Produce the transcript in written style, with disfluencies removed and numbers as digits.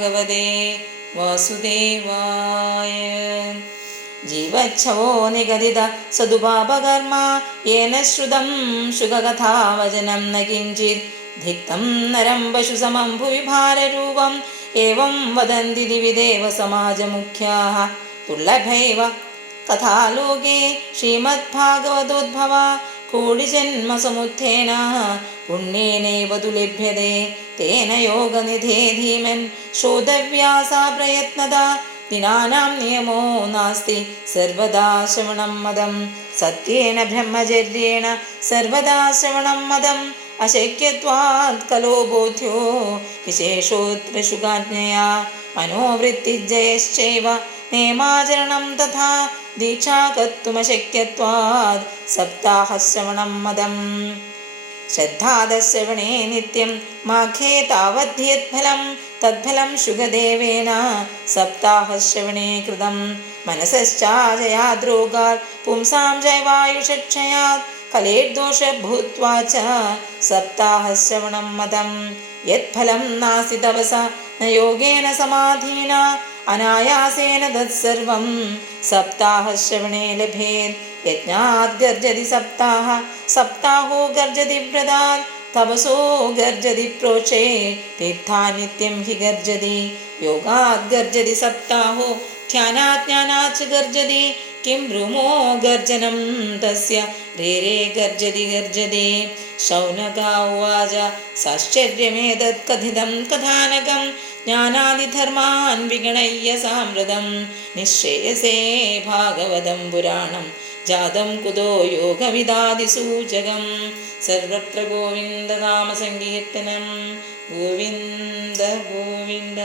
ഭഗവതേ വാസുദേവായ. ജീവച്ഛവോ നിഗദിത സദുപാപകർമ്മ യേന ശ്രുതം ശുകകഥാവചനം ന കിഞ്ചിത് ധിക്തം നരം പശുസമം ഭുവി ഭാരരൂപം ഏവം വദന്തി ദിവി ദേവ സമാജമുഖ്യാഃ. ദുർലഭൈവ കഥാലോകേ ശ്രീമദ്ഭാഗവതോദ്ഭവ കോടിജന്മസമുത്ഥേന പുണ്യേനൈവ തു ലഭ്യതേ തേന യോഗനിധേ ധീമൻ ശ്രോതവ്യാസാ പ്രയത്നദാ ദിനാനാം നിയമോ നാസ്തി സർവദാ ശ്രവണം മദം സത്യേന ബ്രഹ്മചര്യേണ സർവദാ ശ്രവണം മദം അശക്യത്വാത് കലോ ബോധ്യോ വിശേഷോത്ര ശുകാജ്ഞയാ മനോവൃത്തിജയശ്ചൈവ നേമാചരണം തഥാ ദീക്ഷാകർത്തുമശക്യത്വാത് സപ്താഹശ്രവണം മദം. ശ്രദ്ധാദശ്രവണേ നിത്യം മാഘേ താവദ്ധിയത്ഫലം തദ്ഫലം ശുഗദേവേന സപ്താഹശ്രവണേ കൃതം. മനസശ്ചാജയാദ്രോഗാൽ പുംസാം ജൈവായുഷക്ഷയാത് കലേർദോഷഭൂത്വാ ച സപ്താഹശ്രവണം മദം. യത്ഫലം നാസ്തി തപസാ ന യോഗേന സമാധീന അനായാസേന തത്സർവം സപ്താഹശ്രവണേ ലഭേത്. യജ്ഞാത് ഗർജതി സപ്താഹ സപ്താഹോ ഗർജതി വ്രതാത് തപസോ ഗർജതി പ്രോച്ചേ തീർത്ഥാ നിത്യം ഹി ഗർജതി. യോഗാത് ഗർജതി സപ്താഹോ ധ്യാനാത് ജ്ഞാനാത് ച ഗർജതി. കിം ബ്രൂമോ ഗർജനം തസ്യ രേരേ ഗർജതി ഗർജതി. ശൗനക ഉവാച സാശ്ചര്യമേതത് കഥിതം കഥാനകം ജ്ഞാനാദിധർമാൻ വിഗണയ്യ സാമൃതം നിശ്ചേയസേ ഭാഗവതം പുരാണം ജാതം കുതോ യോഗവിദാദിസൂചകം. സർവത്ര ഗോവിന്ദനാമസങ്കീർത്തനം. ഗോവിന്ദ ഗോവിന്ദ.